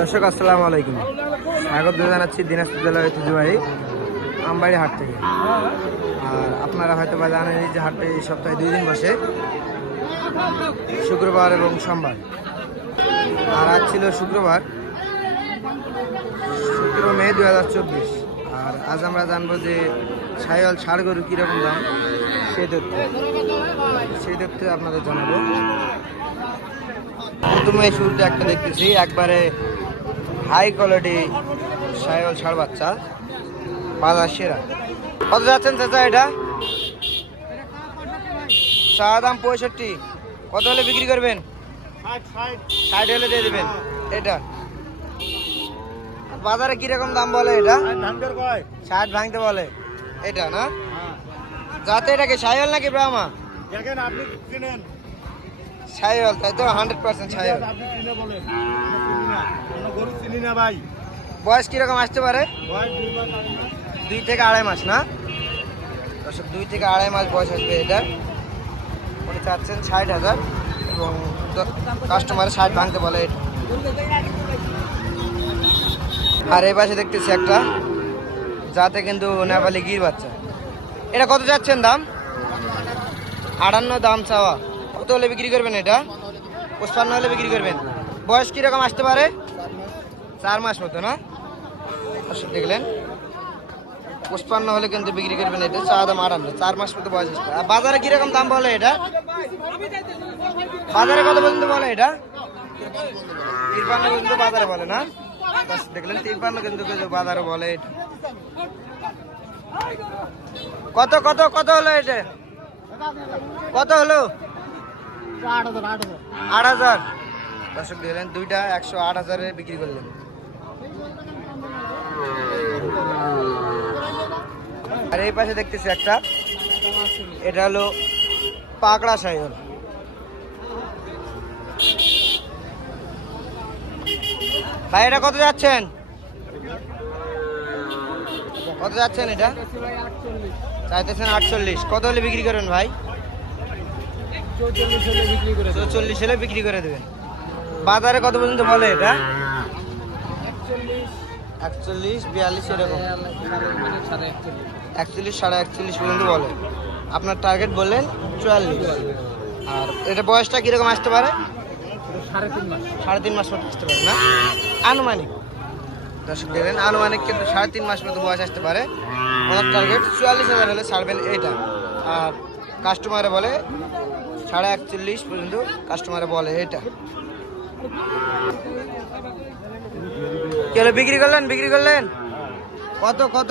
দর্শক, আসসালামু আলাইকুম। স্বাগত জানাচ্ছি দিনাজপুর জেলার ঐতিহ্যবাহী আমবাড়ি হাট থেকে। আর আপনারা হয়তো বা জানেন যে হাটটা এই সপ্তাহে দুই দিন বসে, শুক্রবার এবং সোমবার। আর আজ ছিল শুক্রবার সতেরো মে দু হাজার চব্বিশ। আর আজ আমরা জানব যে সাইল ষাড় গরু কীরকম দাম, সেই তথ্য। সেই তথ্য আপনাদের জানাব। প্রথমে শুরুতে একটা দেখতেছি, একবারে হাই কোয়ালিটি সাইল ষাড় বাচ্চা। বাজার সেরা। কত যাচ্ছেন চাচা এটা? চা দাম পঁয়ষট্টি। কত হলে বিক্রি করবেন? ষাট হলে দিয়ে দেবেন। এটা। বাজারে কীরকম দাম বলে এটা? ষাট ভাঙতে বলে। এটা না? যাতে এটাকে সাইল নাকি ব্রাহ্মা? দেখেন আপনি সাইল তাই তো হান্ড্রেড পার্সেন্ট আপনি বলেন। কোনো গরু চিনি না ভাই। বয়স কীরকম আসতে পারে। দুই থেকে আড়াই মাস না? দর্শক দুই থেকে আড়াই মাস বয়স আসবে এটা উনি চাচ্ছেন ষাট হাজার এবং কাস্টমারে ষাট ভাঙতে বলে এটা। আর এই পাশে দেখতেছি একটা যাতে কিন্তু নেপালি গির বাচ্চা। এটা কত যাচ্ছেন দাম? আটান্ন দাম চাওয়া। কত হলে বিক্রি করবেন এটা? পঁচপান্ন হলে বিক্রি করবেন। বয়স কীরকম আসতে পারে? চার মাস মতো না? দেখলেন। পুষ্পান্ন হলে কিন্তু বিক্রি করবেন এটা চা দাম আটান্ন চার মাস মতো বয়স আর বাজারে কীরকম দাম বলে এটা? বাজারে কত পর্যন্ত বলে এটা? তিরপান্ন পর্যন্ত বাজারে বলে না? দেখলেন তিরপান্ন কিন্তু কিন্তু বাজারে বলে এটা। কত কত কত হলো এটা? কত হলো? আট হাজার। দর্শক দেখলেন দুইটা একশো আট হাজারে বিক্রি করলেন। আর এই পাশে দেখতেছি একটা এটা হলো পাকড়া সাইল ভাই এটা কত যাচ্ছেন? কত যাচ্ছেন এটা? চাইতেছেন আটচল্লিশ। কত হলে বিক্রি করেন ভাই? চৌচল্লিশ হলে বিক্রি করে দেবেন। বাজারে কত পর্যন্ত বলে এটা? একচল্লিশ। বিয়াল্লিশ এরকম। একচল্লিশ সাড়ে একচল্লিশ পর্যন্ত বলে। আপনার টার্গেট বললেন চুয়াল্লিশ। আর এটা বয়সটা কীরকম আসতে পারে? সাড়ে তিন মাস। সাড়ে তিন মাস মতো আসতে পারে না? আনুমানিক। দর্শক দেখলেন আনুমানিক কিন্তু সাড়ে তিন মাস মতো বয়স আসতে পারে। ওনার টার্গেট চুয়াল্লিশ হাজার হলে ছাড়বেন এইটা। আর কাস্টমারে বলে সাড়ে একচল্লিশ পর্যন্ত কাস্টমারে বলে এটা কেন বিক্রি করলেন? বিক্রি করলেন? কত কত?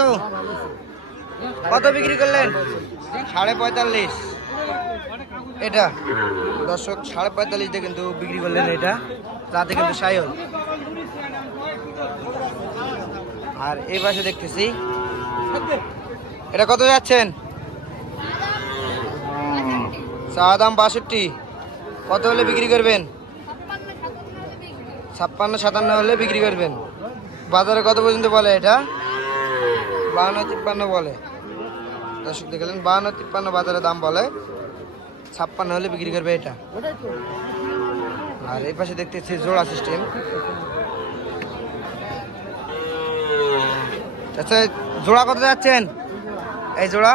কত বিক্রি করলেন? সাড়ে পঁয়তাল্লিশ। এটা? দর্শক, সাড়ে পঁয়তাল্লিশ দিয়ে কিন্তু বিক্রি করলেন এটা। তাতে কিন্তু সায়ল আর এই পাশে দেখতেছি। এটা কত যাচ্ছেন? চা দাম বাষট্টি। কত হলে বিক্রি করবেন? ছাপ্পান্ন, সাতান্ন হলে বিক্রি করবেন। বাজারে কত পর্যন্ত বলে এটা? বাহান্ন, তিপ্পান্ন বলে। দর্শক দেখলেন বাহান্ন তিপ্পান্ন বাজারে দাম বলে। ছাপ্পান্ন হলে বিক্রি করবে এটা। আর এই পাশে দেখতেছি জোড়া সিস্টেম আচ্ছা জোড়া কত যাচ্ছেন? এই জোড়া?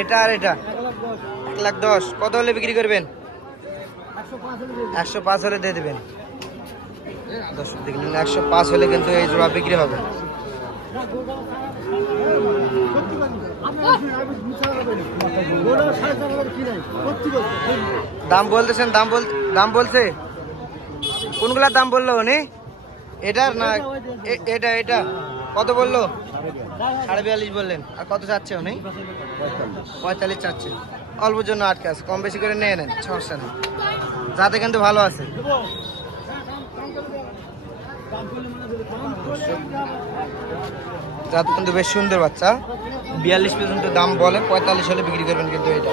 এটা আর এটা? এক লাখ দশ। কত হলে বিক্রি করবেন? একশো পাঁচ হলে দিয়ে দেবেন। দর্শক দেখলেন একশো পাঁচ হলে কিন্তু এই জোড়া বিক্রি হবে। দাম বলতেছেন, দাম বল দাম বলছে? কোনগুলার দাম বলল উনি? এটার না এটা এটা। কত বলল? সাড়ে বিয়াল্লিশ বললেন। আর কত চাচ্ছে উনি? পঁয়তাল্লিশ চাচ্ছে। অল্পর জন্য আটকে আছে, কম বেশি করে নিয়ে নেন, সমস্যা নেই। যাতে কিন্তু ভালো আছে। যাতে কিন্তু বেশ সুন্দর বাচ্চা। বিয়াল্লিশ পর্যন্ত দাম বলে, পঁয়তাল্লিশ হলে বিক্রি করবেন কিন্তু এটা।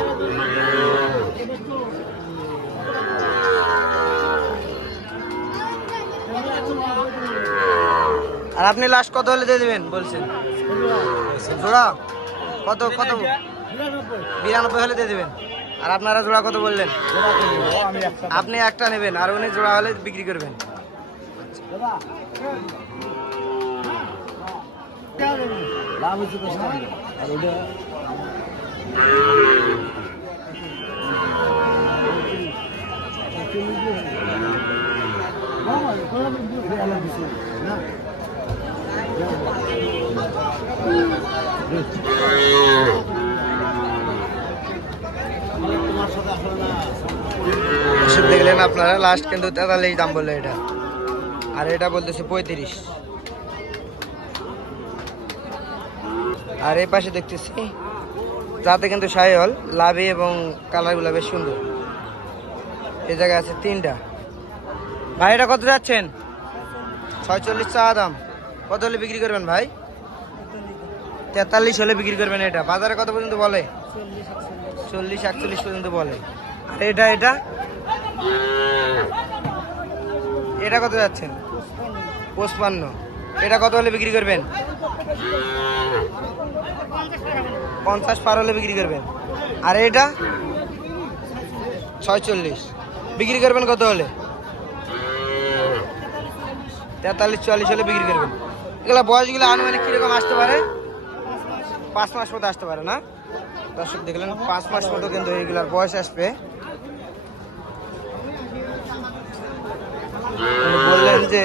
আর আপনি লাস্ট কত হলে দিয়ে দেবেন? বলছেন। জোড়া? কত কত? বিরানব্বই হলে দিয়ে দেবেন। আর আপনারা জোড়া কত বললেন? আপনি একটা নেবেন, আর উনি জোড়া হলে বিক্রি করবেন। লাভ দেখলেন আপনারা লাস্ট কিন্তু তেতাল্লিশ দাম বলল এটা। আর এটা বলতেছে পঁয়ত্রিশ। আর এই পাশে দেখতেছি, যাতে কিন্তু সাইহল লাভি এবং কালারগুলো বেশ সুন্দর। এই জায়গায় আছে তিনটা। ভাই, এটা কত যাচ্ছেন? ছয়চল্লিশ চা দাম। কত হলে বিক্রি করবেন ভাই? তেতাল্লিশ হলে বিক্রি করবেন এটা। বাজারে কত পর্যন্ত বলে? চল্লিশ, একচল্লিশ পর্যন্ত বলে। আর এটা এটা? এটা কত যাচ্ছেন? পঁচপান্ন। এটা কত হলে বিক্রি করবেন? পঞ্চাশ পার হলে বিক্রি করবেন। আর এটা? ছয়চল্লিশ। বিক্রি করবেন কত হলে? তেতাল্লিশ, চুয়াল্লিশ হলে বিক্রি করবেন। এগুলো বয়সগুলো আনুমানিক কীরকম আসতে পারে? পাঁচ মাস মতো আসতে পারে না? দর্শক দেখলেন, পাঁচ মাস মতো কিন্তু এগুলার বয়স আসবে। বললেন যে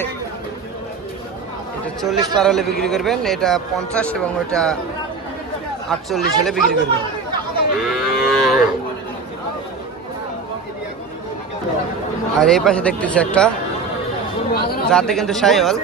এটা চল্লিশ পার হলে বিক্রি করবেন, এটা পঞ্চাশ এবং ওইটা আটচল্লিশ হলে বিক্রি করবেন। আর এই পাশে দেখতেছি একটা, যাতে কিন্তু সাইহল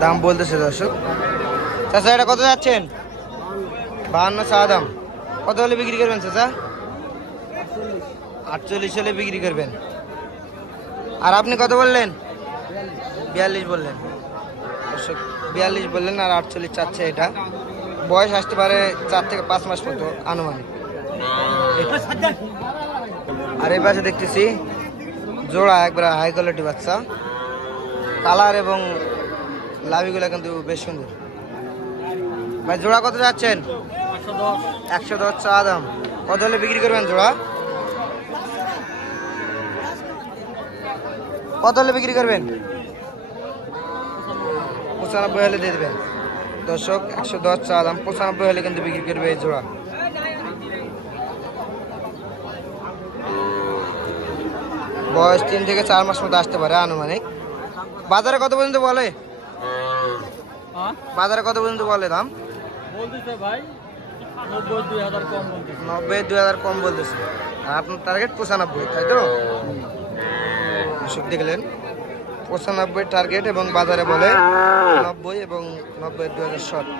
দাম বলতেছে দর্শক। চাচা, এটা কত যাচ্ছেন? বাহান্ন চা দাম। কত হলে বিক্রি করবেন চাচা? আটচল্লিশ হলে বিক্রি করবেন। আর আপনি কত বললেন? বিয়াল্লিশ বললেন। দর্শক, বিয়াল্লিশ বললেন আর আটচল্লিশ চাচ্ছে এটা। বয়স আসতে পারে চার থেকে পাঁচ মাস মতো আনুমানিক। আর এই পাশে দেখতেছি জোড়া একবার হাই কোয়ালিটি বাচ্চা। কালার এবং লাভিগুলো কিন্তু বেশ সুন্দর। ভাই, জোড়া কত যাচ্ছেন? একশো দশ চা দাম। কত হলে বিক্রি করবেন জোড়া? কত হলে বিক্রি করবেন? পঁচানব্বই হলে দিয়ে দেবেন। দর্শক, একশো দশ চা দাম। পঁচানব্বই হলে কিন্তু বিক্রি করবে এই জোড়া। বয়স তিন থেকে চার মাস মতো আসতে পারে আনুমানিক। বাজারে কত পর্যন্ত বলে? বাজারে কত পর্যন্ত বলে দাম? নব্বই দুই হাজার কম বলতেছে। আপনার টার্গেট পঁচানব্বই তাই তো? দেখলেন পঁচানব্বই টার্গেট এবং বাজারে বলে নব্বই এবং নব্বই দু হাজার শর্ট